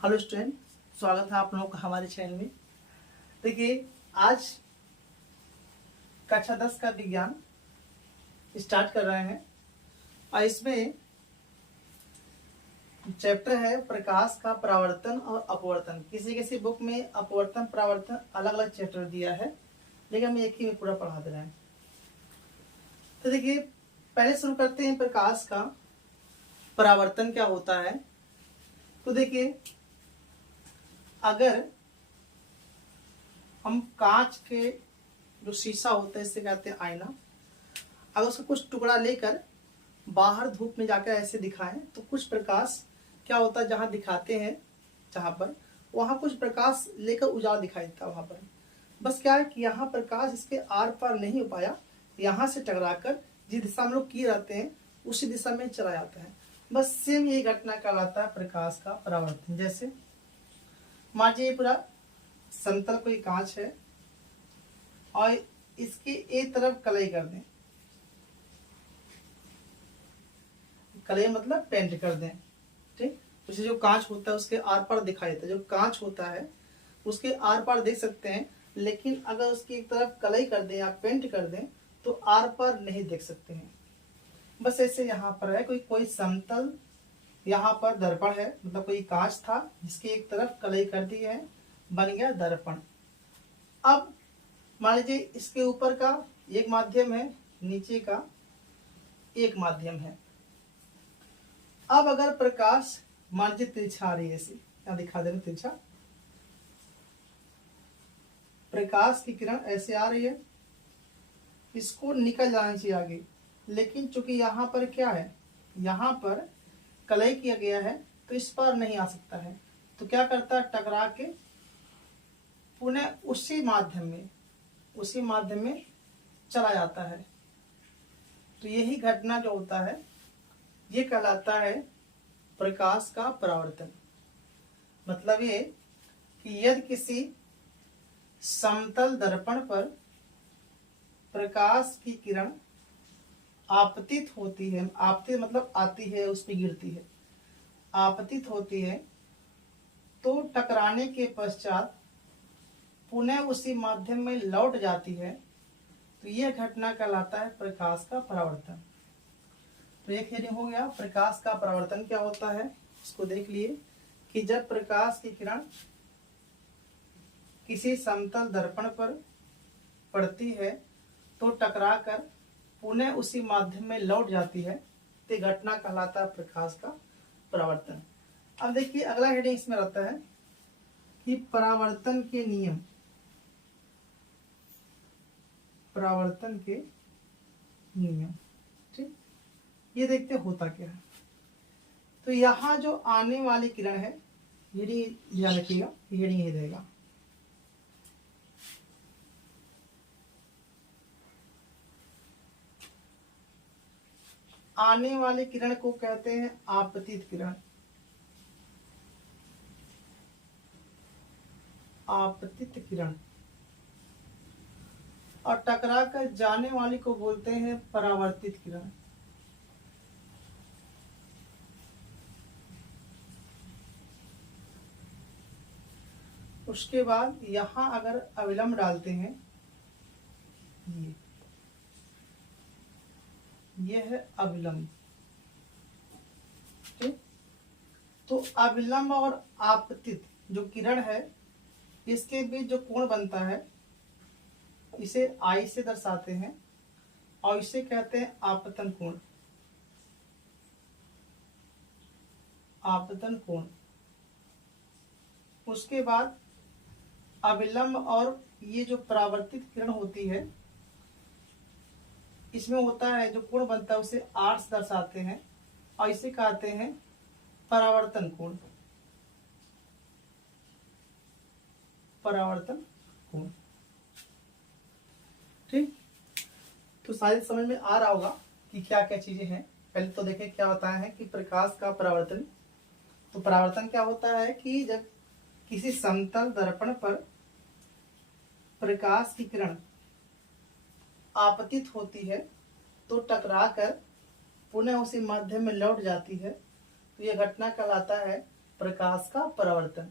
Hello student, स्वागत है आप लोगों का हमारे चैनल में। देखिए, आज कक्षा 10 का विज्ञान स्टार्ट कर रहे हैं और इसमें चैप्टर है प्रकाश का परावर्तन और अपवर्तन। किसी किसी बुक में अपवर्तन परावर्तन अलग अलग चैप्टर दिया है, लेकिन हम एक ही में पूरा पढ़ा दे रहे हैं। तो देखिए, पहले शुरू करते हैं प्रकाश का परावर्तन क्या होता है। तो देखिए, अगर हम कांच के जो शीशा होता है, इससे कहते हैं आईना, अगर उसका कुछ टुकड़ा लेकर बाहर धूप में जाकर ऐसे दिखाएं तो कुछ प्रकाश क्या होता है, जहां दिखाते हैं जहां पर वहां कुछ प्रकाश लेकर उजाला दिखाई देता है वहां पर। बस क्या है कि यहाँ प्रकाश इसके आर पार नहीं हो पाया, यहाँ से टकराकर जिस दिशा में लोग किए रहते हैं उसी दिशा में चला जाता है। बस सेम ये घटना कहलाता है प्रकाश का परावर्तन। जैसे मान लीजिए पूरा समतल कोई कांच है और इसके एक तरफ कलई कर दें, कलई मतलब पेंट कर दें, ठीक। उसे जो कांच होता है उसके आर पार दिखाई देता है, जो कांच होता है उसके आर पार देख सकते हैं, लेकिन अगर उसकी एक तरफ कलई कर दें या पेंट कर दें तो आर पार नहीं देख सकते हैं। बस ऐसे यहाँ पर है कोई समतल, यहाँ पर दर्पण है, मतलब कोई कांच था जिसकी एक तरफ कलई कर दी है, बन गया दर्पण। अब मान लीजिए इसके ऊपर का एक माध्यम है, नीचे का एक माध्यम है। अब अगर प्रकाश मान लीजिए तिरछा आ रही है, ऐसे यहाँ दिखा दे रहे तिरछा, प्रकाश की किरण ऐसे आ रही है, इसको निकल जाना चाहिए आगे, लेकिन चूंकि यहाँ पर क्या है, यहाँ पर कलई किया गया है तो इस पर नहीं आ सकता है। तो क्या करता है, टकरा के पुनः उसी माध्यम में चला जाता है। तो यही घटना जो होता है ये कहलाता है प्रकाश का परावर्तन। मतलब ये कि यदि किसी समतल दर्पण पर प्रकाश की किरण आपतित होती है, आपतित मतलब आती है, उस पर गिरती है, आपतित होती है, तो टकराने के पश्चात पुनः उसी माध्यम में लौट जाती है, तो यह घटना कहलाता है प्रकाश का परावर्तन। तो एक हेडिंग हो गया, प्रकाश का परावर्तन क्या होता है, इसको देख लिए कि जब प्रकाश की किरण किसी समतल दर्पण पर पड़ती है तो टकराकर पुनः उसी माध्यम में लौट जाती है, तो घटना कहलाता है प्रकाश का परावर्तन। अब देखिए अगला हेडिंग इसमें रहता है कि परावर्तन के नियम, परावर्तन के नियम, ठीक। ये देखते होता क्या है। तो यहाँ जो आने वाली किरण है, हेडिंग ध्यान रखिएगा, हेडिंग ये रहेगा, आने वाली किरण को कहते हैं आपतित किरण, आपतित किरण। और टकरा कर जाने वाली को बोलते हैं परावर्तित किरण। उसके बाद यहां अगर अविलंब डालते हैं, ये है अविलंब, ठीक। तो अविलंब और आपतित जो किरण है इसके बीच जो कोण बनता है इसे आई से दर्शाते हैं और इसे कहते हैं आपतन कोण, आपतन कोण। उसके बाद अविलंब और ये जो परावर्तित किरण होती है इसमें होता है जो कोण बनता है उसे आर से दर्शाते हैं और इसे कहते हैं परावर्तन कोण, परावर्तन कोण, ठीक। तो शायद समझ में आ रहा होगा कि क्या क्या चीजें हैं। पहले तो देखें क्या बताया है कि प्रकाश का परावर्तन। तो परावर्तन क्या होता है कि जब किसी समतल दर्पण पर प्रकाश की किरण आपतित होती है तो टकराकर पुनः उसी माध्यम में लौट जाती है, तो यह घटना कहलाता है प्रकाश का परावर्तन।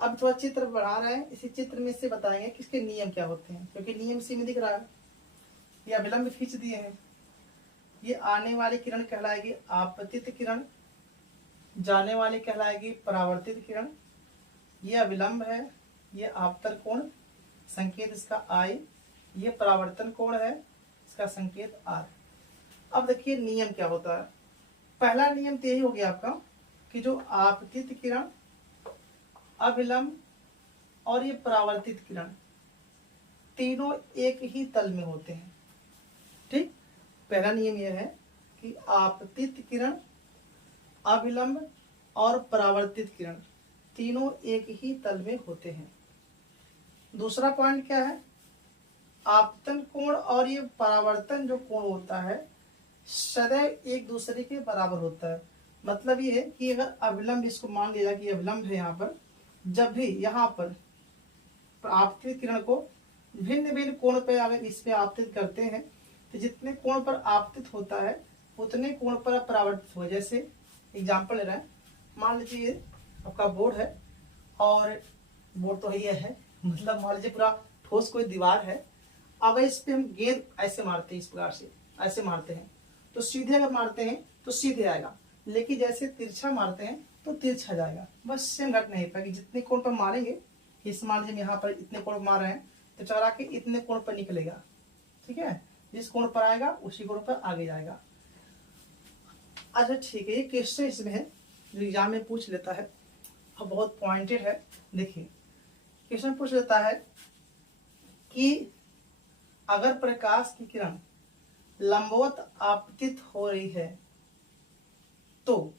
अब थोड़ा चित्र बढ़ा रहे हैं, इसी चित्र में से बताएंगे कि इसके नियम क्या होते हैं, क्योंकि नियम इसी में दिख रहा है। ये अभिलंब खींच दिए हैं। ये आने वाली किरण कहलाएगी आपतित किरण, जाने वाली कहलाएगी परावर्तित किरण। ये अविलंब है, ये आपतन कोण, संकेत इसका आई। ये परावर्तन कोण है, इसका संकेत आर। अब देखिए नियम क्या होता है। पहला नियम तो यही हो गया आपका कि जो आपतित किरण, अविलंब और ये परावर्तित किरण तीनों एक ही तल में होते हैं। ठीक, पहला नियम यह है कि आपतित किरण, अविलंब और परावर्तित किरण तीनों एक ही तल में होते हैं। दूसरा पॉइंट क्या है, आपतन कोण और ये परावर्तन जो कोण होता है सदैव एक दूसरे के बराबर होता है। मतलब ये है कि अगर अविलंब, इसको मान लिया कि अविलंब है यहाँ पर, जब भी यहाँ पर आपतित किरण को भिन्न भिन्न कोण पर अगर इसमें आपतित करते हैं तो जितने कोण पर आपतित होता है उतने कोण पर परावर्तित हो। जैसे एग्जाम्पल ले रहे हैं, मान लीजिए आपका बोर्ड है और बोर्ड तो ये है, मतलब मान लीजिए पूरा ठोस कोई दीवार है। अगर इस पे हम गेंद ऐसे मारते हैं, इस प्रकार से ऐसे मारते हैं तो सीधे अगर मारते हैं तो सीधे आएगा, लेकिन जैसे तिरछा मारते हैं तो तिरछा जाएगा। बस सेम घटना है कि जितने कोण पर मारेंगे, इस मान लीजिए यहाँ पर इतने कोण मार रहे हैं तो चढ़ा के इतने कोण पर निकलेगा। ठीक है, जिस कोण पर आएगा उसी कोण पर आगे जाएगा। अच्छा ठीक है, ये क्वेश्चन इसमें है जो एग्जाम में पूछ लेता है और बहुत पॉइंटेड है। देखिए क्वेश्चन पूछ लेता है कि अगर प्रकाश की किरण लंबवत आपतित हो रही है तो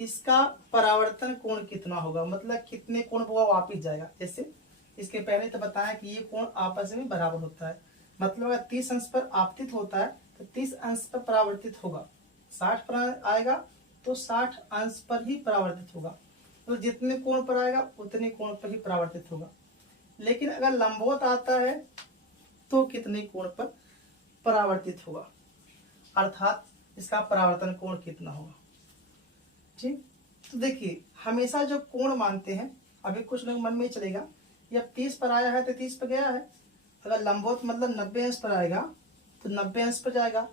इसका परावर्तन कोण कितना होगा, मतलब कितने कोण पर वापिस जाएगा। जैसे इसके पहले तो बताया कि ये कोण आपस में बराबर होता है, मतलब अगर 30 अंश पर आपतित होता है तो 30 अंश पर परावर्तित होगा। 60 पर आएगा तो 60 अंश पर ही परावर्तित होगा, तो जितने कोण पर आएगा उतने कोण पर ही परावर्तित होगा। लेकिन अगर लंबवत आता है तो कितने कोण पर परावर्तित होगा, अर्थात इसका परावर्तन कोण कितना होगा। ठीक, तो देखिए हमेशा जो कोण मानते हैं, अभी कुछ लोग मन में चलेगा जब 30 पर आया है तो 30 पर गया है। अगर लंबवत मतलब 90 अंश पर आएगा तो 90 अंश पर जाएगा,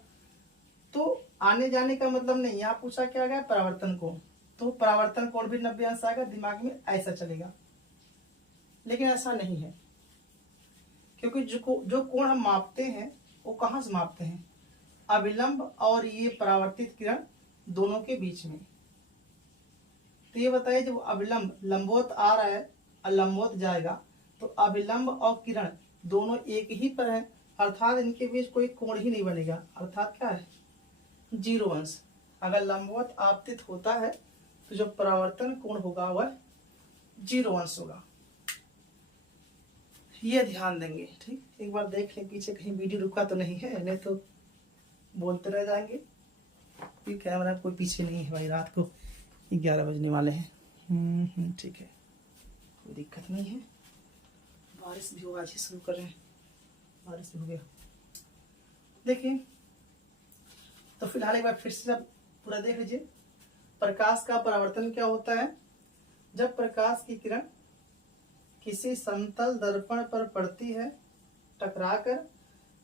तो आने जाने का मतलब नहीं। यहाँ पूछा क्या गया, परावर्तन कोण, तो परावर्तन कोण भी 90 अंश आएगा, दिमाग में ऐसा चलेगा। लेकिन ऐसा नहीं है, क्योंकि जो कोण हम मापते हैं वो कहाँ से मापते हैं, अविलंब और ये परावर्तित किरण दोनों के बीच में। तो ये बताइए जब अविलंब लंबवत आ रहा है और लंबवत जाएगा तो अविलंब और किरण दोनों एक ही पर है, अर्थात इनके बीच कोई कोण ही नहीं बनेगा, अर्थात क्या है 0 अंश। अगर लंबवत आपतित होता है तो जो परावर्तन कोण होगा वह 0 अंश होगा। ये ध्यान देंगे। ठीक, एक बार देख लें पीछे कहीं वीडियो रुका तो नहीं है, नहीं तो बोलते रह जाएंगे। कैमरा कोई पीछे नहीं है भाई, रात को 11 बजने वाले हैं। ठीक है, कोई दिक्कत नहीं है। बारिश भी होगा, आज ही शुरू कर रहे हैं, बारिश भी हो गया। देखिए तो फिलहाल एक बार फिर से पूरा देख लीजिए। प्रकाश का परावर्तन क्या होता है, जब प्रकाश की किरण किसी समतल दर्पण पर पड़ती है, टकराकर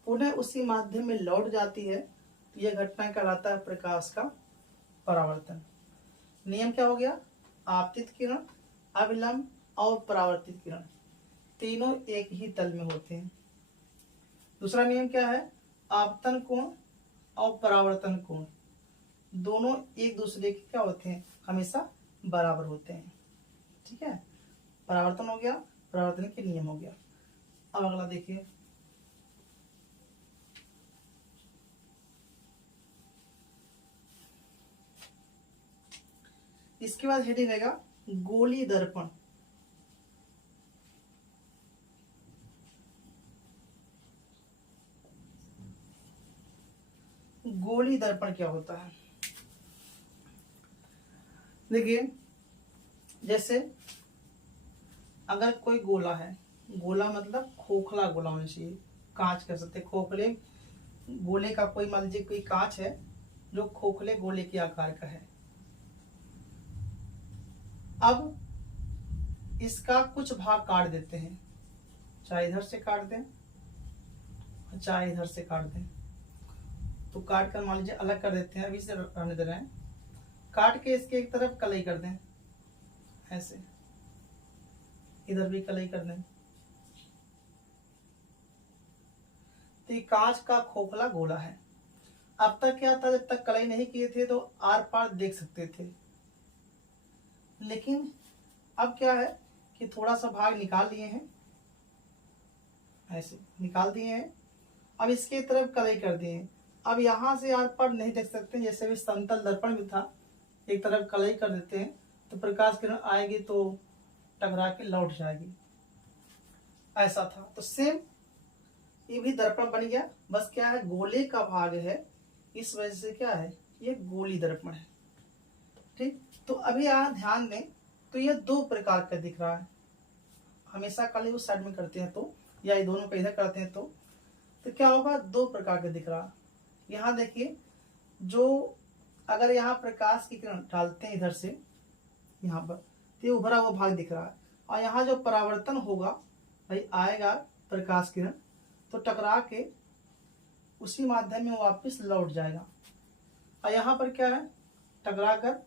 पुनः उसी माध्यम में लौट जाती है, तो यह घटना कहलाता है प्रकाश का परावर्तन। नियम क्या हो गया, आपतित किरण, अविलंब और परावर्तित किरण तीनों एक ही तल में होते हैं। दूसरा नियम क्या है, आपतन कोण और परावर्तन कोण दोनों एक दूसरे के क्या होते हैं, हमेशा बराबर होते हैं। ठीक है, परावर्तन हो गया, परावर्तन के नियम हो गया। अब अगला देखिए, इसके बाद हेडिंग रहेगा गोली दर्पण। गोली दर्पण क्या होता है, देखिए जैसे अगर कोई गोला है, गोला मतलब खोखला गोला होना चाहिए, कांच कह सकते, खोखले गोले का कोई मान लीजिए कोई कांच है जो खोखले गोले के आकार का है। अब इसका कुछ भाग काट देते हैं, चाहे इधर से काट दें चाहे इधर से काट दें। तो काट कर मान लीजिए अलग कर देते हैं, अभी से रहने दे रहे हैं। काट के इसके एक तरफ कलई कर दें, ऐसे इधर भी कलई कर दें। तो ये कांच का खोखला गोला है। अब तक क्या था, जब तक कलई नहीं किए थे तो आर पार देख सकते थे, लेकिन अब क्या है कि थोड़ा सा भाग निकाल लिए हैं, ऐसे निकाल दिए हैं। अब इसके तरफ कलई कर दिए हैं। अब यहां से आर पार नहीं देख सकते, जैसे भी समतल दर्पण भी था, एक तरफ कलई कर देते हैं तो प्रकाश किरण आएगी तो टकरा के लौट जाएगी, ऐसा था। तो सेम ये भी दर्पण बन गया, बस क्या है गोले का भाग है, इस वजह से क्या है ये गोली दर्पण है। ठीक, तो अभी यहाँ ध्यान दें तो ये दो प्रकार का दिख रहा है। हमेशा कलई उस साइड में करते हैं तो, या ये दोनों का इधर करते हैं तो क्या होगा, दो प्रकार का दिख रहा। यहाँ देखिए, जो अगर यहाँ प्रकाश की किरण डालते हैं इधर से यहाँ पर, तो ये उभरा हुआ भाग दिख रहा है। और यहाँ जो परावर्तन होगा भाई, आएगा प्रकाश किरण तो टकरा के उसी माध्यम में वापस लौट जाएगा। और यहाँ पर क्या है, टकरा कर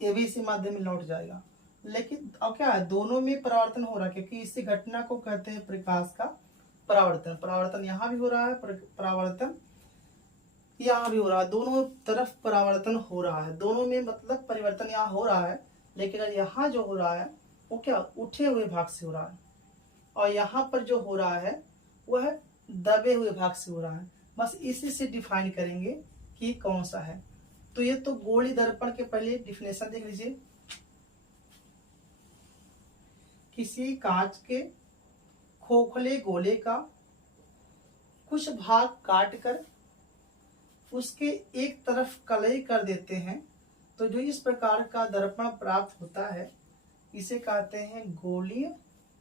ये भी इसी माध्यम में लौट जाएगा। लेकिन अब क्या है, दोनों में परावर्तन हो रहा है, क्योंकि इसी घटना को कहते हैं प्रकाश का परावर्तन। परावर्तन यहाँ भी हो रहा है, परावर्तन यहाँ भी हो रहा है, दोनों तरफ परावर्तन हो रहा है। दोनों में मतलब परिवर्तन यहाँ हो रहा है, लेकिन यहाँ जो हो रहा है वो क्या उठे हुए भाग से हो रहा है, और यहाँ पर जो हो रहा है वह दबे हुए भाग से हो रहा है। बस इसी से डिफाइन करेंगे कि कौन सा है। तो ये तो गोली दर्पण के पहले डिफिनेशन देख लीजिए। किसी कांच के खोखले गोले का कुछ भाग काटकर उसके एक तरफ कलई कर देते हैं तो जो इस प्रकार का दर्पण प्राप्त होता है इसे कहते हैं गोलीय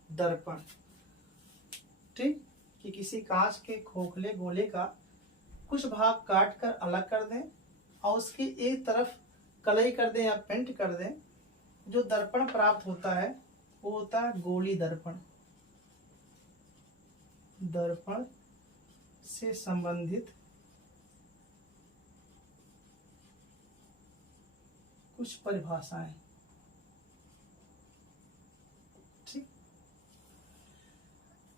दर्पण। ठीक, कि किसी कांच के खोखले गोले का कुछ भाग काट कर अलग कर दें और उसकी एक तरफ कलई कर दें या पेंट कर दें, जो दर्पण प्राप्त होता है वो होता है गोली दर्पण। दर्पण से संबंधित कुछ परिभाषाएं। ठीक,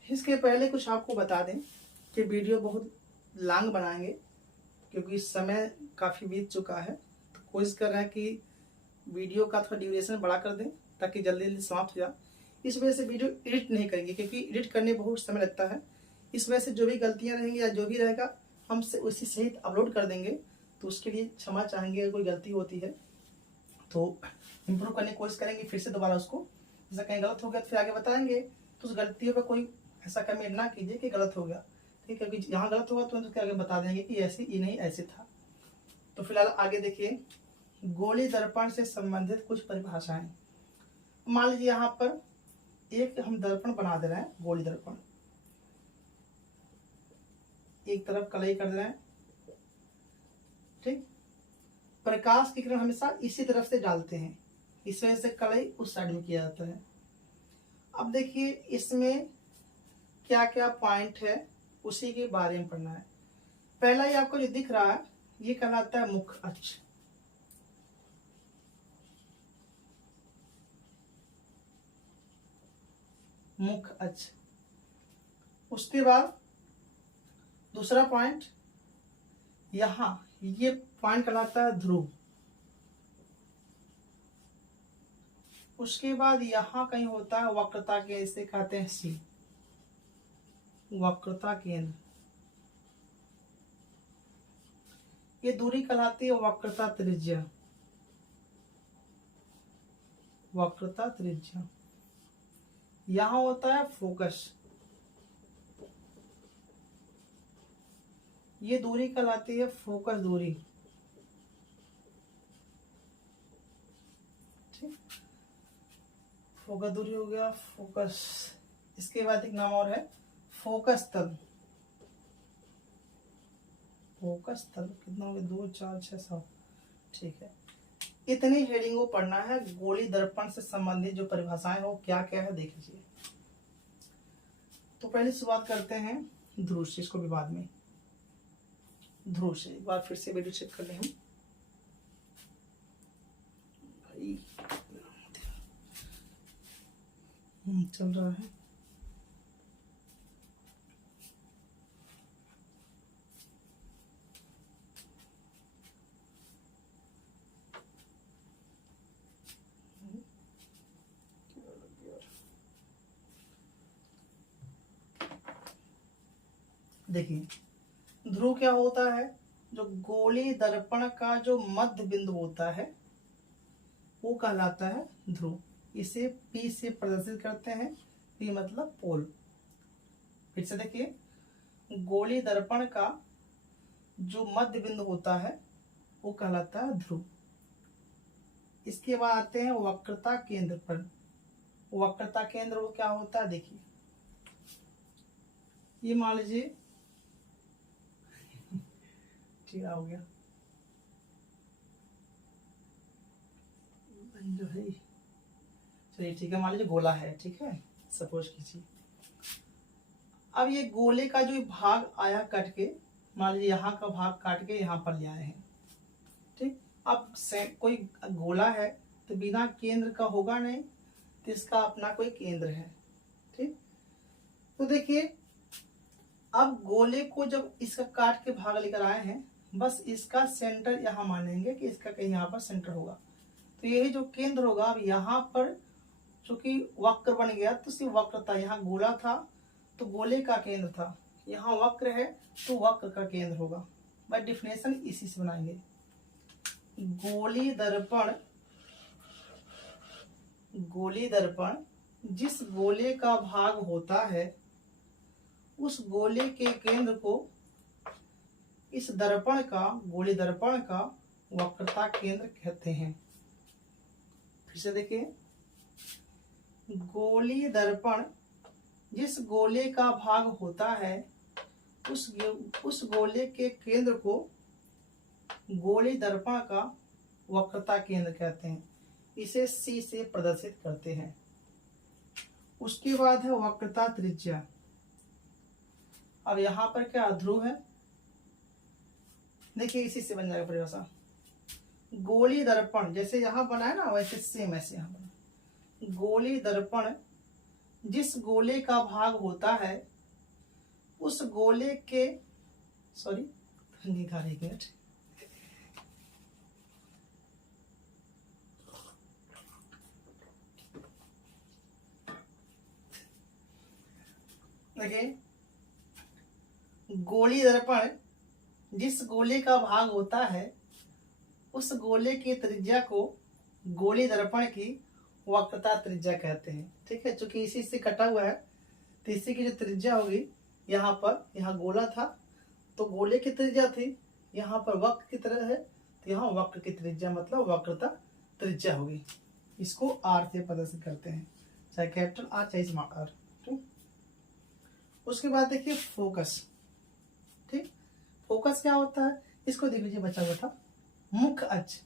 इसके पहले कुछ आपको बता दें कि वीडियो बहुत लॉन्ग बनाएंगे, क्योंकि समय काफ़ी बीत चुका है। तो कोशिश कर रहे हैं कि वीडियो का थोड़ा ड्यूरेशन बड़ा कर दें ताकि जल्दी जल्दी समाप्त हो जाए। इस वजह से वीडियो एडिट नहीं करेंगे, क्योंकि एडिट करने बहुत समय लगता है। इस वजह से जो भी गलतियां रहेंगी या जो भी रहेगा हम उसी सहित अपलोड कर देंगे। तो उसके लिए क्षमा चाहेंगे, अगर कोई गलती होती है तो इम्प्रूव करने की कोशिश करेंगे फिर से दोबारा उसको। जैसा कहीं गलत हो गया तो फिर आगे बताएंगे, तो उस गलतियों पर कोई ऐसा कमेंट ना कीजिए कि गलत हो गया। ठीक है, क्योंकि यहाँ गलत होगा तो उसके आगे बता देंगे कि ऐसे ये नहीं ऐसे था। तो फिलहाल आगे देखिए, गोली दर्पण से संबंधित कुछ परिभाषाएं। मान लीजिए यहाँ पर एक हम दर्पण बना दे रहे हैं, गोली दर्पण, एक तरफ कलई कर दे रहे हैं। ठीक, प्रकाश की किरण हमेशा इसी तरफ से डालते हैं, इस वजह से कलई उस साइड में किया जाता है। अब देखिए इसमें क्या क्या पॉइंट है उसी के बारे में पढ़ना है। पहला ही आपको जो दिख रहा है ये कहलाता है मुख्य अक्ष। मुख्य अक्ष। उसके बाद दूसरा पॉइंट यहां, ये पॉइंट कहलाता है ध्रुव। उसके बाद यहां कहीं होता है वक्रता केंद्र, इसे कहते हैं सी, वक्रता केंद्र। ये दूरी कहलाती है वक्रता त्रिज्या। वक्रता त्रिज्या। यहां होता है फोकस, ये दूरी कहलाती है फोकस दूरी। ठीक, फोकस दूरी हो गया फोकस। इसके बाद एक नाम और है फोकस तल। फोकस तल कितना हो गया, 2 4 6 7। ठीक है, इतनी हेडिंग को पढ़ना है। गोली दर्पण से संबंधित जो परिभाषाएं हो क्या क्या है देख लीजिए। तो पहले शुरुआत करते हैं ध्रुव से, इसको भी बाद में। ध्रुव से एक बार फिर से वीडियो चेक कर ले हम भाई। चल रहा है। देखिए ध्रुव क्या होता है, जो गोली दर्पण का जो मध्य बिंदु होता है वो कहलाता है ध्रुव। इसे P से प्रदर्शित करते हैं। P मतलब पोल। फिर से देखिए, गोली दर्पण का जो मध्य बिंदु होता है वो कहलाता है ध्रुव। इसके बाद आते हैं वक्रता केंद्र पर। वक्रता केंद्र वो क्या होता है, देखिए ये मान लीजिए टीला हो गया जो है। चलिए ठीक है, मान लीजिए गोला है, ठीक है, सपोज कीजिए। अब ये गोले का जो भाग आया कट के, मान लीजिए यहाँ का भाग काट के यहाँ पर ले आए हैं, ठीक। अब कोई गोला है तो बिना केंद्र का होगा नहीं, तो इसका अपना कोई केंद्र है, ठीक। तो देखिए अब गोले को जब इसका काट के भाग लेकर आए हैं, बस इसका सेंटर यहाँ मानेंगे कि इसका कहीं यहाँ पर सेंटर होगा। तो यही जो केंद्र होगा, अब यहाँ पर चूंकि वक्र बन गया तो सिर्फ वक्रता, यहाँ गोला था तो गोले का केंद्र था, यहाँ वक्र है तो वक्र का केंद्र होगा। बाय डिफिनेशन इसी से बनाएंगे। गोली दर्पण जिस गोले का भाग होता है उस गोले के केंद्र को इस दर्पण का, गोली दर्पण का वक्रता केंद्र कहते हैं। फिर से देखिए, गोली दर्पण जिस गोले का भाग होता है उस गोले के केंद्र को गोली दर्पण का वक्रता केंद्र कहते हैं। इसे C से प्रदर्शित करते हैं। उसके बाद है वक्रता त्रिज्या। अब यहाँ पर क्या ध्रुव है, देखिए इसी से बन जाएगा परिभाषा। गोली दर्पण जैसे यहाँ बना है ना, वैसे सेम ऐसे यहाँ बना। गोली दर्पण जिस गोले का भाग होता है उस गोले के, सॉरी निकाल एक मिनट, देखिए गोली दर्पण जिस गोले का भाग होता है उस गोले की त्रिज्या को गोली दर्पण की वक्रता त्रिज्या कहते हैं, ठीक है। चूंकि इसी से कटा हुआ है तो इसी की जो त्रिज्या होगी, यहाँ पर, यहाँ गोला था तो गोले की त्रिज्या थी, यहाँ पर वक्र की तरह है तो यहाँ वक्र की त्रिज्या मतलब वक्रता त्रिज्या होगी। इसको R से प्रदर्शित करते हैं, चाहे कैपिटल R चाहे स्मॉल r, ठीक। उसके बाद देखिए फोकस, ठीक। फोकस क्या होता है, इसको देख लीजिए बचा हुआ था, मुख्य अक्ष।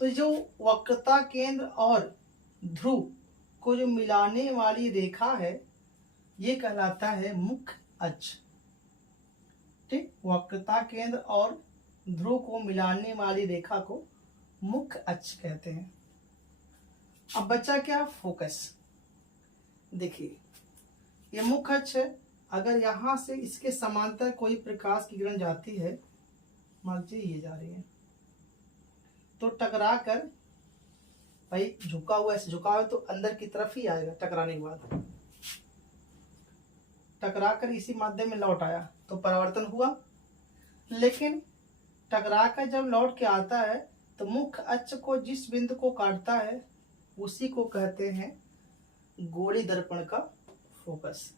तो जो वक्रता केंद्र और ध्रुव को जो मिलाने वाली रेखा है ये कहलाता है मुख्य अक्ष, ठीक। वक्रता केंद्र और ध्रुव को मिलाने वाली रेखा को मुख्य अक्ष कहते हैं। अब बचा क्या, फोकस। देखिए ये मुख्य अक्ष है, अगर यहाँ से इसके समांतर कोई प्रकाश की किरण जाती है, मान लीजिए ये जा रही है, तो टकरा कर, भाई झुका हुआ, ऐसे झुका हुआ तो अंदर की तरफ ही आएगा, टकराने के बाद टकरा कर इसी माध्यम में लौट आया तो परावर्तन हुआ। लेकिन टकरा कर जब लौट के आता है तो मुख्य अक्ष को जिस बिंदु को काटता है उसी को कहते हैं गोली दर्पण का फोकस।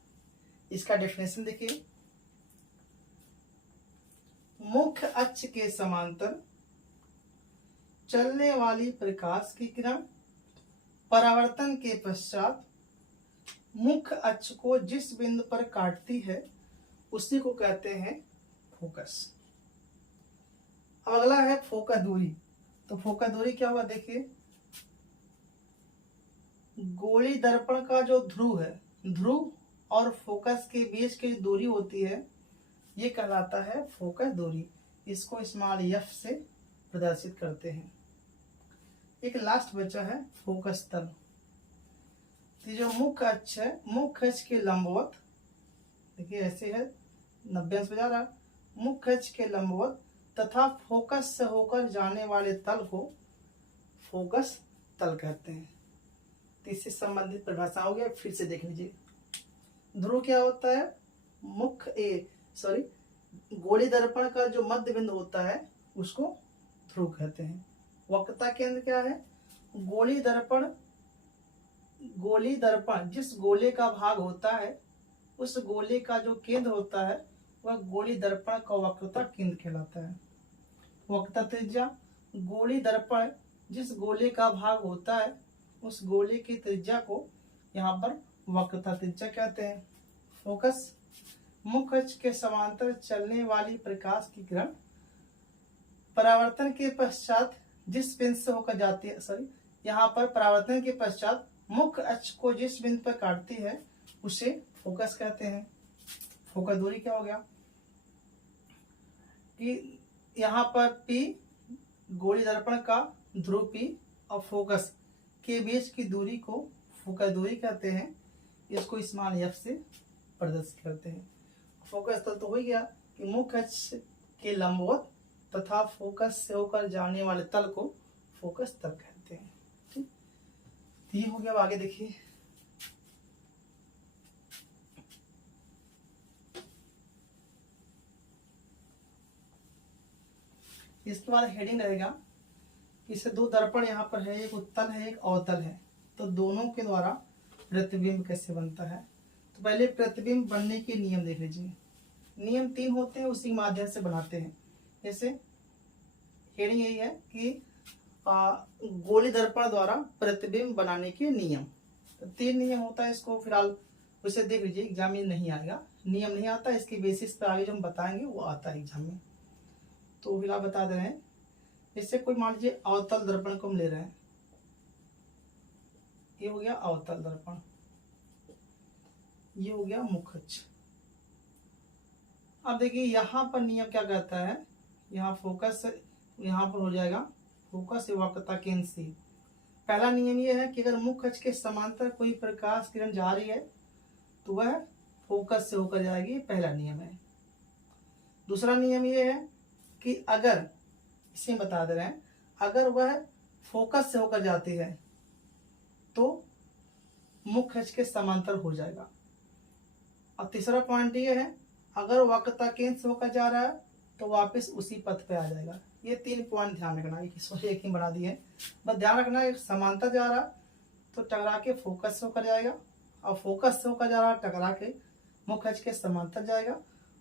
इसका डेफिनेशन देखिए, मुख्य अक्ष के समांतर चलने वाली प्रकाश की किरण परावर्तन के पश्चात मुख्य अक्ष को जिस बिंदु पर काटती है उसी को कहते हैं फोकस। अब अगला है फोकस दूरी। तो फोकस दूरी क्या होगा, देखिए गोली दर्पण का जो ध्रुव है, ध्रुव और फोकस के बीच की दूरी होती है, ये कहलाता है फोकस दूरी। इसको स्मॉल एफ से प्रदर्शित करते हैं। एक लास्ट बचा है फोकस तल। तो जो मुख्य अक्ष है, मुख्य अक्ष के लंबवत, देखिए ऐसे है 90 अंश बजा रहा, मुख्य अक्ष के लंबवत तथा फोकस से होकर जाने वाले तल को फोकस तल कहते हैं। तो इससे संबंधित परिभाषा हो गया, फिर से देख लीजिए। ध्रुव क्या होता है, गोली दर्पण का जो मध्य बिंदु होता है उसको ध्रुव कहते हैं। वक्रता केंद्र क्या है, गोली दर्पण जिस गोले का भाग होता है उस गोले का जो केंद्र होता है वह गोली दर्पण का वक्रता केंद्र कहलाता है। वक्रता त्रिज्या, गोली दर्पण जिस गोले का भाग होता है उस गोले की त्रिज्या को यहाँ पर वक्रता त्रिज्या कहते हैं। फोकस, मुख्य अक्ष के समांतर चलने वाली प्रकाश की किरण परावर्तन के पश्चात जिस बिंदु से होकर जाती है, यहाँ पर परावर्तन के पश्चात मुख्य अक्ष को जिस बिंदु पर काटती है उसे फोकस कहते हैं। फोकस दूरी क्या हो गया कि यहाँ पर P गोली दर्पण का ध्रुव P और फोकस के बीच की दूरी को फोकस दूरी कहते हैं। इसको स्मॉल एफ से प्रदर्शित करते हैं। फोकस तल तो हो गया कि मुख्य अक्ष के लंबवत तथा फोकस से होकर जाने वाले तल को फोकस तल कहते हैं। ठीक, ये हो गया। अब आगे देखिए, इसके बाद हेडिंग रहेगा, इससे दो दर्पण यहाँ पर है, एक उत्तल है एक अवतल है, तो दोनों के द्वारा प्रतिबिंब कैसे बनता है। तो पहले प्रतिबिंब बनने के नियम देख लीजिए। नियम 3 होते हैं, उसी माध्यम से बनाते हैं। जैसे हेडिंग यही है कि गोली दर्पण द्वारा प्रतिबिंब बनाने के नियम। तो 3 नियम होता है, इसको फिलहाल उसे देख लीजिए, एग्जाम में नहीं आएगा, नियम नहीं आता, इसके बेसिस पर आगे जो हम बताएंगे वो आता है एग्जाम में। तो फिलहाल बता दे रहे हैं। इससे कोई मान लीजिए अवतल दर्पण को हम ले रहे हैं, ये हो गया अवतल दर्पण, ये हो गया मुख्य अक्ष। अब देखिए यहाँ पर नियम क्या कहता है, यहाँ फोकस यहाँ पर हो जाएगा फोकस वक्रता केंद्र से। पहला नियम ये है कि अगर मुख्य अक्ष के समांतर कोई प्रकाश किरण जा रही है तो वह फोकस से होकर जाएगी, पहला नियम है। दूसरा नियम ये है कि अगर, इसे बता दे रहे हैं, अगर वह फोकस से होकर जाती है तो मुख्य अक्ष के समांतर हो जाएगा। और तीसरा पॉइंट ये है, अगर वक्रता केंद्र से होकर जा रहा है तो वापस उसी पथ पे आ जाएगा। ये 3 पॉइंट ध्यान रखना, एक ही बना दिए, बस ध्यान रखना है। समांतर जा रहा तो टकरा के फोकस से होकर जाएगा, और फोकस से होकर जा रहा टकरा के मुख्य अक्ष के समांतर जाएगा।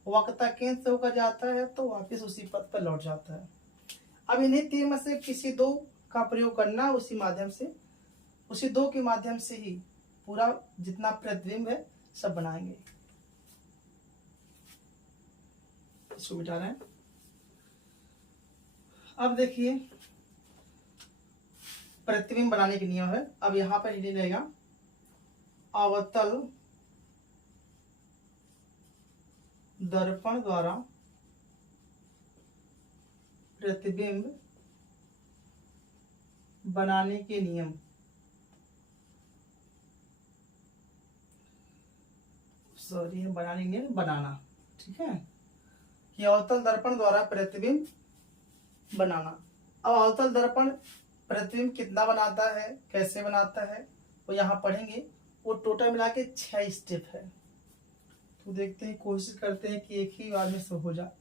वक्रता केंद्र से होकर जाता है तो वापस उसी पथ पर लौट जाता है। अब इन्हीं 3 में से किसी 2 का प्रयोग करना, उसी माध्यम से, उसी 2 के माध्यम से ही पूरा जितना प्रतिबिंब है सब बनाएंगे। इसको मिटा रहे हैं। अब देखिए प्रतिबिंब बनाने के नियम है। अब यहां पर हिंदी रहेगा अवतल दर्पण द्वारा प्रतिबिंब बनाने के नियम। सॉरी, बनाने के नियम, बनाना, ठीक है, कि अवतल दर्पण द्वारा प्रतिबिंब बनाना। अब अवतल दर्पण प्रतिबिंब कितना बनाता है, कैसे बनाता है, वो यहाँ पढ़ेंगे। वो टोटल मिला के 6 स्टेप है। तो देखते हैं, कोशिश करते हैं कि एक ही बार में सब हो जाए।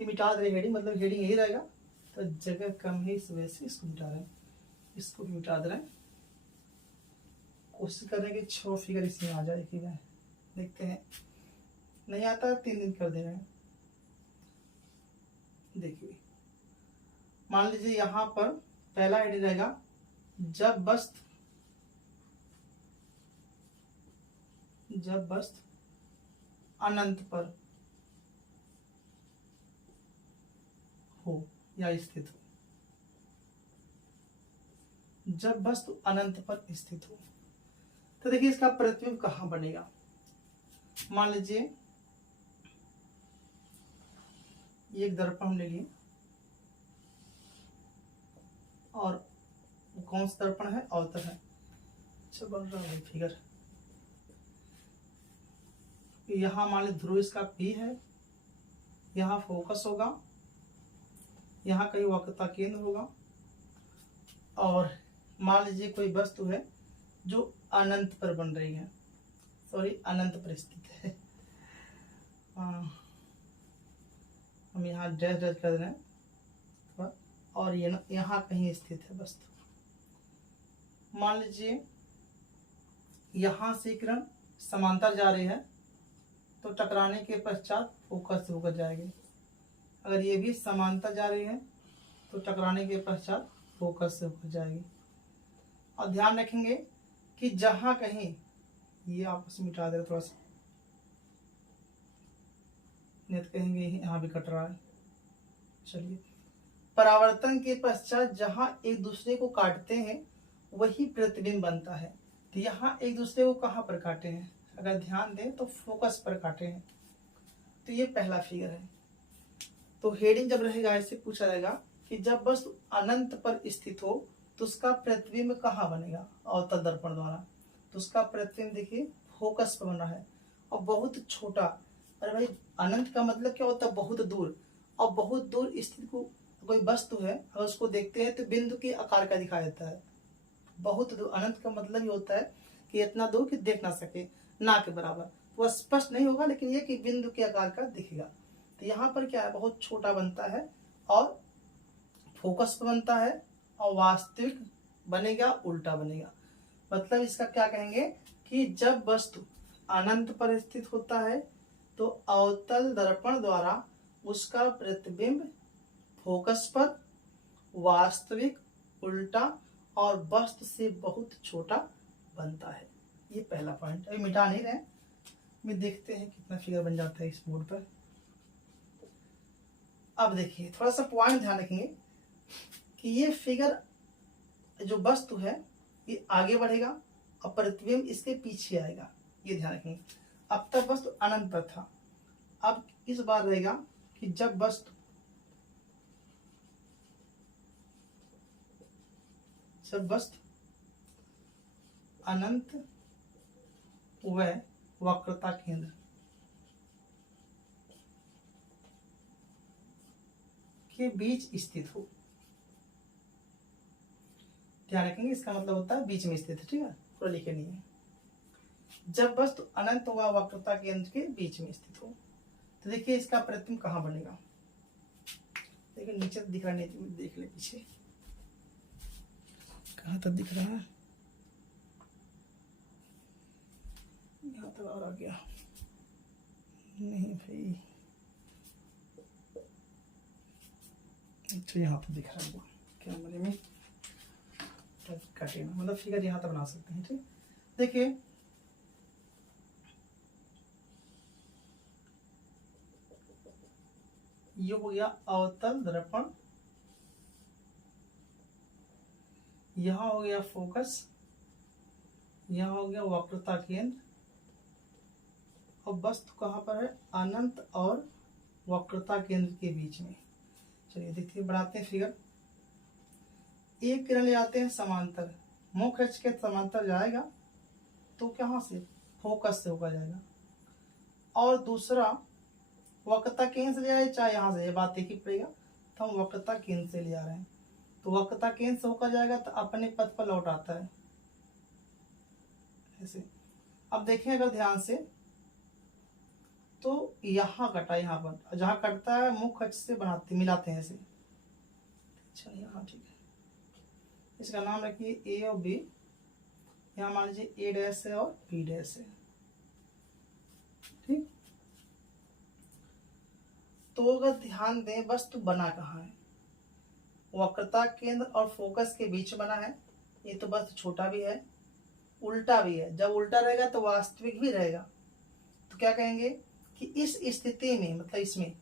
ये मिटा दे रहे हेडिंग, मतलब हेडिंग यही रहेगा, तो जगह कम है इस वजह से इसको मिटा रहे हैं। इसको भी मिटा दे रहे हैं, कोशिश कर रहे हैं कि 6 फिगर इसमें आ जाए। कि देखते हैं, नहीं आता 3 दिन कर दे रहे हैं। देखिए मान लीजिए यहाँ पर पहला हेडिंग रहेगा, जब वस्तु अनंत पर हो या स्थित हो। जब वस्तु अनंत पर स्थित हो। तो देखिए इसका प्रतिबिंब कहाँ बनेगा। मान लीजिए ये एक दर्पण हम ले लिए और कौन सा दर्पण है, अवतल है। अच्छा बन रहा है फिगर। यहाँ मान लीजिए ध्रुव इसका P है, यहाँ फोकस होगा, यहाँ कहीं वक्रता केंद्र होगा, और मान लीजिए कोई वस्तु है जो अनंत पर बन रही है, सॉरी अनंत पर स्थित है। हम यहाँ डैश डैश कर रहे हैं, और ये यहाँ कहीं स्थित है वस्तु। मान लीजिए यहाँ से किरण समांतर जा रही है तो टकराने के पश्चात फोकस से होकर जाएगी। अगर ये भी समांतर जा रही है तो टकराने के पश्चात फोकस से होकर जाएगी। और ध्यान रखेंगे कि जहां कहीं ये आपस में मिटा दे थोड़ा सा, नहीं तो कहेंगे यहाँ भी कट रहा है। चलिए, परावर्तन के पश्चात जहां एक दूसरे को काटते हैं वही प्रतिबिंब बनता है। तो यहाँ एक दूसरे को कहाँ पर काटे हैं, अगर ध्यान दें तो फोकस पर काटे हैं। तो ये पहला फिगर है। तो हेडिंग जब रहेगा ऐसे पूछा जाएगा कि जब वस्तु अनंत पर स्थित हो तो उसका प्रतिबिंब कहाँ बनेगा, अवतल दर्पण द्वारा। तो उसका प्रतिबिंब देखिए फोकस पर बना है और बहुत छोटा। अरे भाई अनंत का मतलब क्या होता है, बहुत दूर। और बहुत दूर स्थित को कोई वस्तु है, अगर उसको देखते हैं तो बिंदु के आकार का दिखाई देता है। बहुत दूर, अनंत का मतलब ये होता है कि इतना दूर कि देख ना सके, ना के बराबर। वह स्पष्ट नहीं होगा लेकिन ये कि बिंदु के आकार का दिखेगा। तो यहाँ पर क्या है, बहुत छोटा बनता है और फोकस पर बनता है, और वास्तविक बनेगा उल्टा बनेगा। मतलब इसका क्या कहेंगे कि जब वस्तु अनंत पर स्थित होता है तो अवतल दर्पण द्वारा उसका प्रतिबिंब फोकस पर, वास्तविक उल्टा और वस्तु से बहुत छोटा बनता है। ये पहला पॉइंट। अभी मिटा नहीं रहे, मैं देखते हैं कितना फिगर बन जाता है इस बोर्ड पर। अब देखिए थोड़ा सा पॉइंट ध्यान रखेंगे कि ये फिगर जो वस्तु है ये आगे बढ़ेगा और प्रतिबिंब इसके पीछे आएगा, ये ध्यान रखेंगे। अब तक वस्तु अनंत पर था, अब इस बार रहेगा कि जब वस्तु अनंत व वक्रता केंद्र के बीच स्थित हो। ध्यान रखेंगे, इसका मतलब होता है बीच में स्थित है, ठीक है, पूरा लिखे नहीं है। जब वस्तु अनंत व वक्रता केंद्र के बीच में स्थित हो। तो देखिए इसका प्रतिबिंब कहाँ बनेगा। देखिए नीचे दिख रहा नहीं, देख ले पीछे कहाँ तक दिख रहा है, यहाँ तक और आ गया नहीं भाई। अच्छा यहाँ पर दिख रहा है कैमरे में, कटे मतलब फिगर यहाँ तक बना सकते हैं, ठीक। देखिए ये हो गया अवतल दर्पण, यहाँ हो गया फोकस, यहाँ हो गया वक्रता केंद्र, और वस्तु कहाँ पर है, अनंत और वक्रता केंद्र के बीच में। चलिए देखिए बनाते हैं फिगर। एक किरण ले आते हैं समांतर, मुख्य अक्ष के समांतर जाएगा तो कहाँ से, फोकस से होकर जाएगा। और दूसरा वक्रता केंद्र से ले आए, चाहे यहाँ से, ये बात एक ही पड़ेगा। तो हम वक्रता केंद्र से ले आ रहे हैं तो वक्रता केंद्र से होकर जाएगा तो अपने पथ पर लौट आता है ऐसे। अब देखें अगर ध्यान से तो यहाँ कटा, यहाँ पर जहाँ कटता है मुख्य अक्ष से बनाते मिलाते हैं ऐसे। अच्छा यहाँ ठीक है, इसका नाम रखिए ए और बी। यहाँ मान लीजिए ए डैश है और बी डैश है, ठीक। तो अगर ध्यान दें वस्तु बना कहाँ है, वक्रता केंद्र और फोकस के बीच बना है। ये तो वस्तु छोटा भी है उल्टा भी है, जब उल्टा रहेगा तो वास्तविक भी रहेगा। तो क्या कहेंगे कि इस स्थिति में, मतलब इसमें,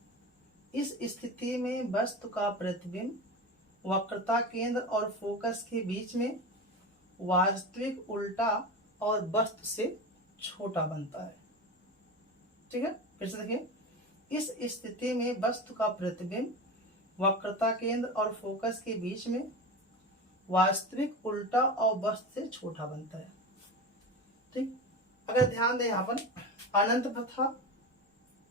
इस स्थिति में वस्तु का प्रतिबिंब वक्रता केंद्र और फोकस के बीच में वास्तविक उल्टा और वस्तु से छोटा बनता है। ठीक है, फिर से देखिए, इस स्थिति में वस्तु का प्रतिबिंब वक्रता केंद्र और फोकस के बीच में वास्तविक उल्टा और वस्तु से छोटा बनता है। ठीक, अगर ध्यान दें यहाँ पर अनंत पर था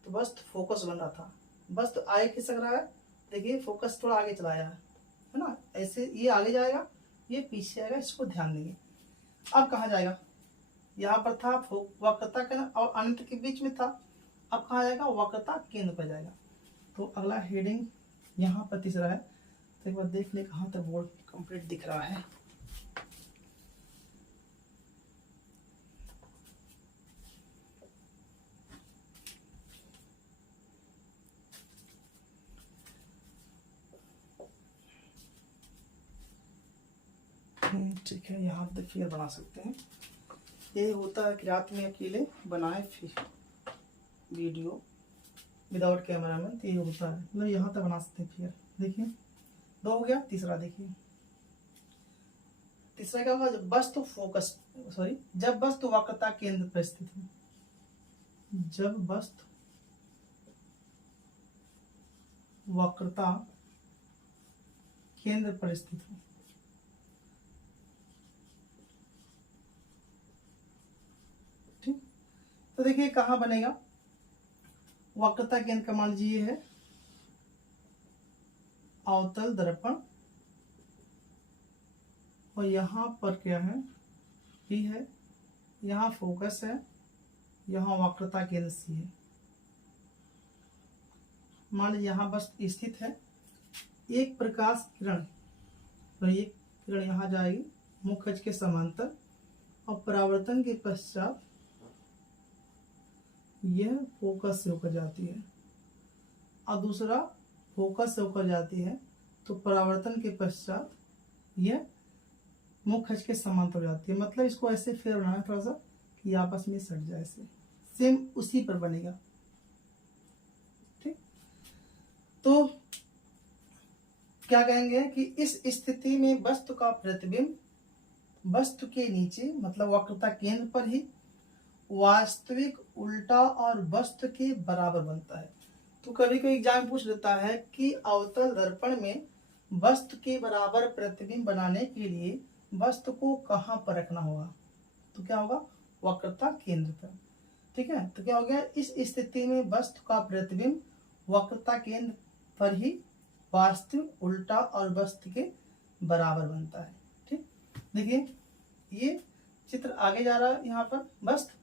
तो वस्तु फोकस बन रहा था, वस्तु आगे खिसक रहा है, देखिए फोकस थोड़ा आगे चलाया है ना, ऐसे ये आगे जाएगा ये पीछे आएगा, इसको ध्यान देंगे। अब कहाँ जाएगा, यहाँ पर था वक्रता केंद्र और अनंत के बीच में था, अब कहाँ जाएगा, वक्रता केंद्र पर जाएगा। तो अगला हेडिंग यहाँ पर तीसरा है, तो एक बार देख ले कहाँ तक बोर्ड कंप्लीट दिख रहा है। ठीक है, यहाँ पे फिगर बना सकते हैं। ये होता है कि रात में अकेले बनाए फिर वीडियो विदाउट कैमरामैन, तो ये होता है, मतलब यहाँ तक बना सकते हैं फिगर। देखिए 2 हो गया, तीसरा देखिए, तीसरा क्या होगा, जब वस्तु फोकस जब वस्तु वक्रता केंद्र पर स्थित हो, जब वस्तु वक्रता केंद्र पर स्थित हो। ठीक, तो देखिए कहाँ बनेगा, वक्रता केंद्र का मान लीजिए है अवतल दर्पण, और यहाँ पर क्या है, P है, यहाँ फोकस है, यहाँ वक्रता केंद्र C है। मान लीजिए यहाँ बस स्थित है, एक प्रकाश किरण, तो एक किरण यहाँ जाएगी मुख्य अक्ष के समांतर, और परावर्तन के पश्चात यह फोकस से होकर जाती है, और दूसरा फोकस से होकर जाती है, तो परावर्तन के पश्चात यह मुख्य अक्ष के समांतर हो जाती है। मतलब इसको ऐसे फेर बनाना है थोड़ा सा कि आपस में सट जाए, ऐसे सेम उसी पर बनेगा। ठीक, तो क्या कहेंगे कि इस स्थिति में वस्तु का प्रतिबिंब वस्तु के नीचे, मतलब वक्रता केंद्र पर ही वास्तविक उल्टा और वस्तु के बराबर बनता है। तो कभी कभी एग्जाम पूछ लेता है कि अवतल दर्पण में वस्तु के बराबर प्रतिबिंब बनाने के लिए वस्तु को कहाँ पर रखना होगा, तो क्या होगा, वक्रता केंद्र पर। ठीक है, तो क्या हो गया, इस स्थिति में वस्तु का प्रतिबिंब वक्रता केंद्र पर ही वास्तविक उल्टा और वस्तु के बराबर बनता है। ठीक, देखिए ये चित्र आगे जा रहा है, यहाँ पर वस्तु,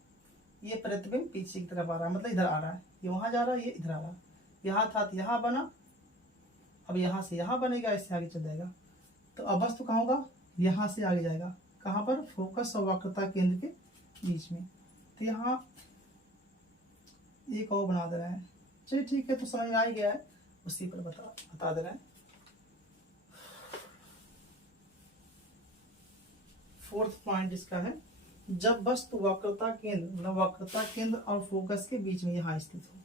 ये प्रतिबिंब पीछे की तरफ आ रहा है, मतलब इधर आ रहा है, ये वहां जा रहा है, ये इधर आ रहा है, यहाँ था तो यहाँ बना, अब यहाँ से यहाँ बनेगा, इससे आगे चल जाएगा। तो अब वस्तु कहाँ होगा, यहाँ से आगे जाएगा, कहाँ पर, फोकस और वक्रता केंद्र के बीच में। तो यहाँ एक और बना दे रहे हैं, चलिए ठीक है, तो समझ में आ ही गया है, उसी पर बता दे रहे हैं। 4th पॉइंट इसका है, जब वस्तु वक्रता केंद्र, मतलब वक्रता केंद्र और फोकस के बीच में यहाँ स्थित हो।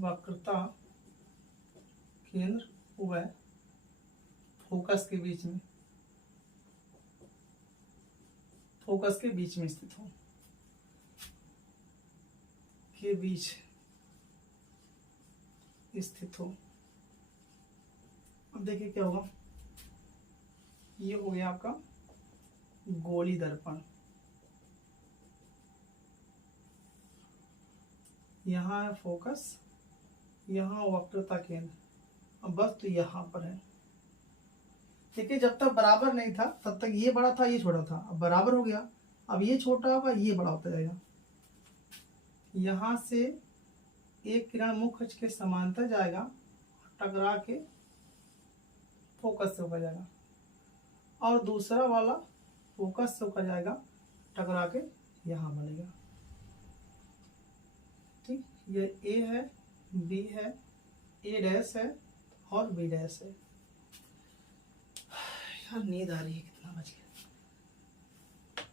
वक्रता केंद्र व फोकस के बीच में, फोकस के बीच में स्थित हो, के बीच स्थित हो। अब देखिए क्या होगा, ये हो गया आपका गोली दर्पण, यहाँ है फोकस, यहाँ वक्रता केंद्र, अब वस्तु यहाँ पर है। देखिए जब तक बराबर नहीं था तब तक ये बड़ा था ये छोटा था, अब बराबर हो गया, अब ये छोटा होगा ये बड़ा होता जाएगा। यहाँ से एक किरण मुख्य अक्ष के समांतर जाएगा, टकरा के फोकस से होकर जाएगा, और दूसरा वाला फोकस से होकर जाएगा, टकरा के यहाँ बनेगा। ठीक, ये ए है, बी है, ए डैश है और बी डैश है। यार नींद आ रही है, कितना बज गया।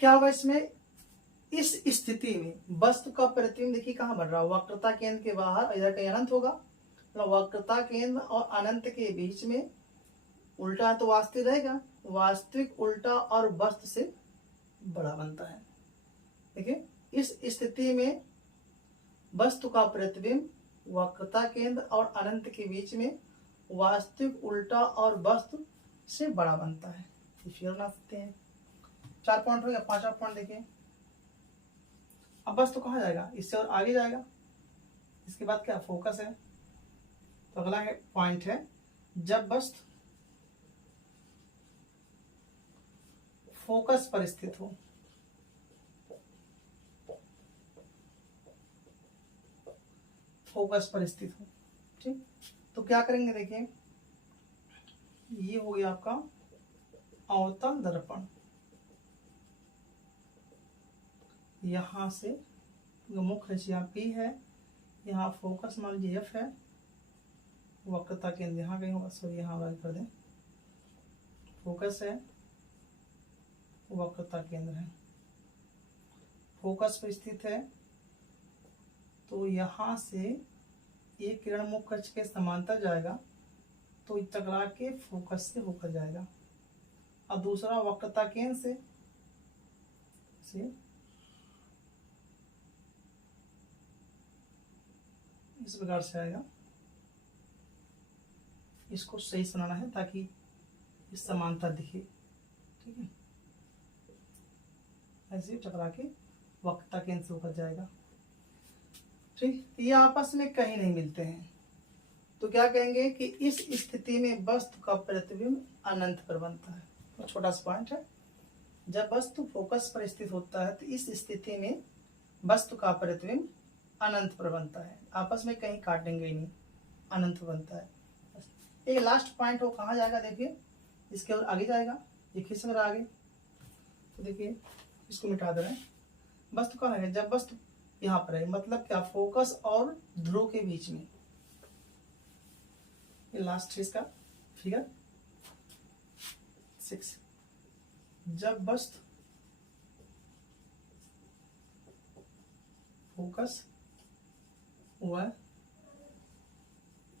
क्या होगा इसमें, इस स्थिति में वस्तु का प्रतिबिंब देखिए कहाँ बन रहा है, वक्रता केंद्र के बाहर, इधर कहीं अनंत होगा, मतलब वक्रता केंद्र और अनंत के बीच में उल्टा तो वास्तविक रहेगा, वास्तविक उल्टा और वस्तु से बड़ा बनता है। देखिए इस स्थिति में वस्तु का प्रतिबिंब वक्रता केंद्र और अनंत के बीच में वास्तविक उल्टा और वस्तु से बड़ा बनता है। फिर बना सकते हैं। 4 पॉइंट हो गया। 5वां पॉइंट देखिए, अब वस्तु कहाँ जाएगा, इससे और आगे जाएगा, इसके बाद क्या फोकस है। तो अगला है पॉइंट है, जब वस्तु फोकस पर स्थित हो, फोकस पर स्थित हो, ठीक, तो क्या करेंगे देखिए, ये हो गया आपका अवतल दर्पण, यहां से मुख्य रेखा P है, यहाँ फोकस मान लीजिए F है, वक्रता केंद्र यहाँ कहीं होगा, सॉरी यहाँ वाला कर दें, फोकस है, वक्रता केंद्र है, फोकस पर स्थित है, तो यहाँ से एक किरण मुख्य अक्ष के समांतर जाएगा, तो टकरा के फोकस से होकर जाएगा, और दूसरा वक्रता केंद्र से इस प्रकार से आएगा। इसको सही से बनाना है ताकि इस समांतर दिखे, ठीक है, ऐसे टकरा के वक्रता केंद्र से होकर जाएगा, ठीक। ये आपस में कहीं नहीं मिलते हैं, तो क्या कहेंगे कि इस स्थिति में वस्तु का प्रतिबिंब अनंत पर बनता है। तो छोटा सा पॉइंट है, जब वस्तु फोकस पर स्थित होता है तो इस स्थिति में वस्तु का प्रतिबिंब अनंत पर बनता है, आपस में कहीं काटेंगे ही नहीं, अनंत बनता है। एक लास्ट पॉइंट हो, कहाँ जाएगा देखिए, इसके और आगे जाएगा, ये खिसक रहा आगे, तो देखिए इसको मिटा दे रहे हैं। वस्तु कहाँ है, जब वस्तु यहाँ पर है, मतलब क्या, फोकस और ध्रुव के बीच में, ये लास्ट है इसका फिगर 6। जब वस्तु फोकस व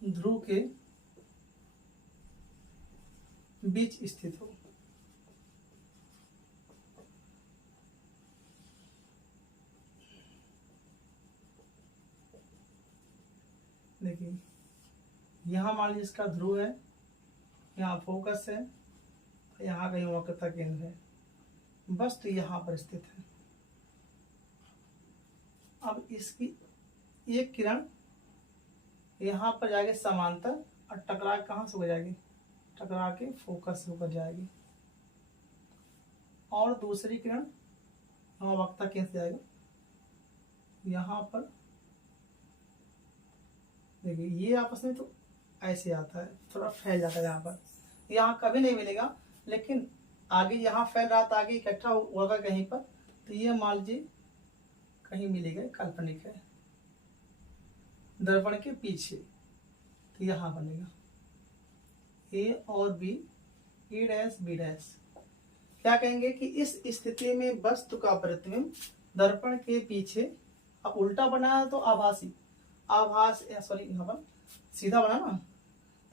ध्रुव के बीच स्थित हो, देखिए यहाँ मान लीजिए इसका ध्रुव है, यहाँ फोकस है, यहाँ कहीं वक्रता केंद्र है, वस्तु यहाँ पर स्थित है। अब इसकी एक किरण यहाँ पर जाएगी समांतर और टकरा कहाँ से हो जाएगी, टकरा के फोकस से होकर जाएगी, और दूसरी किरण यहाँ वक्रता केंद्र से जाएगा, यहाँ पर देखिए ये आपस में तो ऐसे आता है, थोड़ा फैल जाता है, यहाँ पर यहाँ कभी नहीं मिलेगा, लेकिन आगे यहाँ फैल रहा था, आगे इकट्ठा होगा कहीं पर, तो ये मान लीजिए कहीं मिलेगा, काल्पनिक है, दर्पण के पीछे, तो यहाँ बनेगा ए और बी, ए डैश बी डैश। क्या कहेंगे कि इस स्थिति में वस्तु का प्रतिबिंब दर्पण के पीछे, अब उल्टा बना तो आभासी, सॉरी यहाँ पर सीधा बना ना,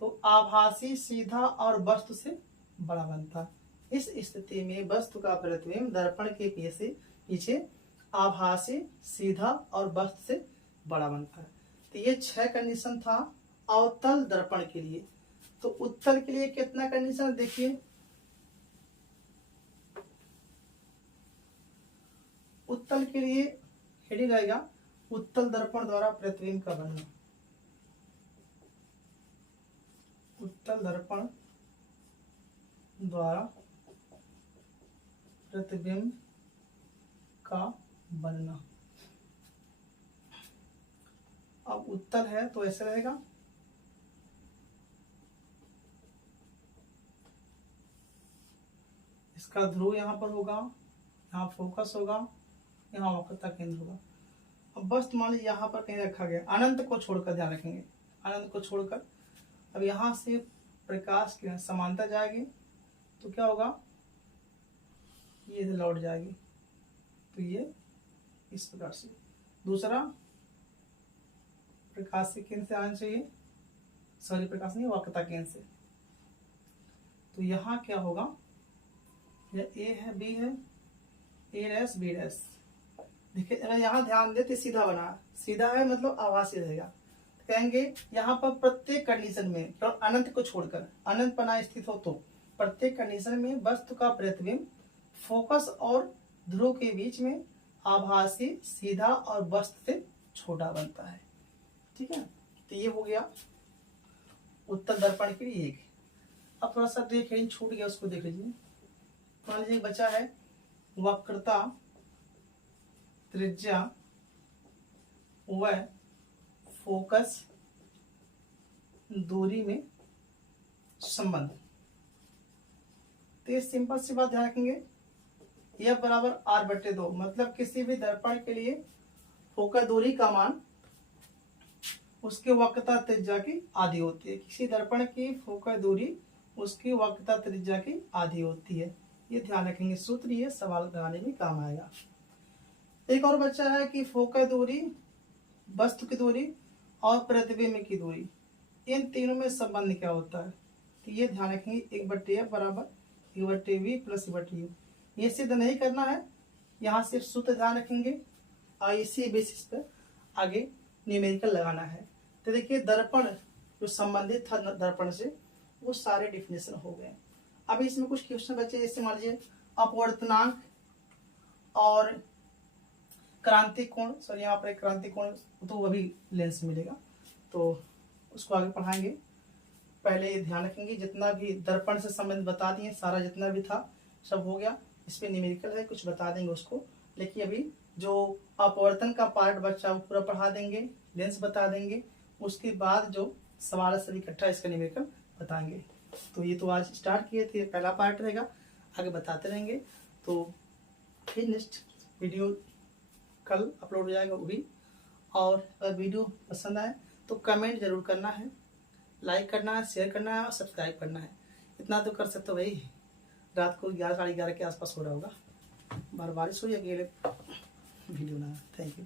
तो आभासी सीधा और वस्तु से बड़ा बनता है। इस स्थिति में वस्तु का प्रतिबिंब दर्पण के पीछे आभासी सीधा और वस्तु से बड़ा बनता है। तो ये 6 कंडीशन था अवतल दर्पण के लिए। तो उत्तल के लिए कितना कंडीशन देखिए, उत्तल के लिए हेडिंग रहेगा उत्तल दर्पण द्वारा प्रतिबिंब का बनना, उत्तल दर्पण द्वारा प्रतिबिंब का बनना। अब उत्तल है तो ऐसे रहेगा, इसका ध्रुव यहाँ पर होगा, यहाँ फोकस होगा, यहाँ वक्रता केंद्र होगा। अब वस्तु मान लीजिए यहाँ पर कहीं रखा गया, अनंत को छोड़कर ध्यान रखेंगे, अनंत को छोड़कर, अब यहाँ से प्रकाश की समांतर जाएगी तो क्या होगा, ये लौट जाएगी, तो ये इस प्रकार से। दूसरा प्रकाश से केंद्र से आना चाहिए, सॉरी प्रकाश नहीं, वक्रता केंद्र से। तो यहाँ क्या होगा, यह ए है, बी है, ए डैश बी डैश। देखिए अगर यहाँ ध्यान दे तो सीधा बना, सीधा है मतलब आभासी रहेगा। तो कहेंगे यहाँ पर प्रत्येक कंडीशन में, तो अनंत को छोड़कर, अनंत बना स्थित हो तो प्रत्येक कंडीशन में वस्तु का प्रतिबिंब फोकस और ध्रुव के बीच में आभासी, सीधा और वस्तु से छोटा बनता है। ठीक है, तो ये हो गया उत्तल दर्पण के लिए एक। अब थोड़ा सा देख छूट गया, उसको देख लीजिए। मान लीजिए बचा है वक्रता, त्रिज्या व फोकस दूरी में संबंध। तो ये सिंपल सी बात ध्यान रखेंगे, यह बराबर r/2, मतलब किसी भी दर्पण के लिए फोकस दूरी का मान उसके वक्रता त्रिज्या की आधी होती है। किसी दर्पण की फोकस दूरी उसकी वक्रता त्रिज्या की आधी होती है। ये ध्यान रखेंगे सूत्र, ये सवाल बनाने में काम आएगा। एक और बच्चा है कि फोकस दूरी, वस्तु की दूरी और प्रतिबिंब की दूरी, इन तीनों में संबंध क्या होता है। तो ये ध्यान रखेंगे 1/f बराबर 1/v प्लस 1/u। ये सिद्ध नहीं करना है, यहाँ सिर्फ सूत्र ध्यान रखेंगे और इसी बेसिस पर आगे न्यूमेरिकल लगाना है। तो देखिए दर्पण जो संबंधित था दर्पण से, वो सारे डिफिनेशन हो गए। अब इसमें कुछ क्वेश्चन बचे, जैसे मान लीजिए अपवर्तनांक और क्रांति कोण, सॉरी यहाँ पर क्रांति कोण तो वही लेंस मिलेगा, तो उसको आगे पढ़ाएंगे। पहले ये ध्यान रखेंगे जितना भी दर्पण से संबंध बता दिए, सारा जितना भी था सब हो गया। इस पे न्यूमेरिकल है, कुछ बता देंगे उसको, लेकिन अभी जो अपवर्तन का पार्ट बचा वो पूरा पढ़ा देंगे, लेंस बता देंगे, उसके बाद जो सवाल सब इकट्ठा इसका न्यूमेरिकल बताएंगे। तो ये तो आज स्टार्ट किए थे, पहला पार्ट रहेगा, आगे बताते रहेंगे। तो फिर नेक्स्ट वीडियो कल अपलोड हो जाएगा वो भी। और अगर वीडियो पसंद आए तो कमेंट जरूर करना है, लाइक करना है, शेयर करना है और सब्सक्राइब करना है। इतना तो कर सकते हो भाई, रात को 11 साढ़े 11 के आसपास हो रहा होगा। बारिश हो या अकेले वीडियो ना। Thank you.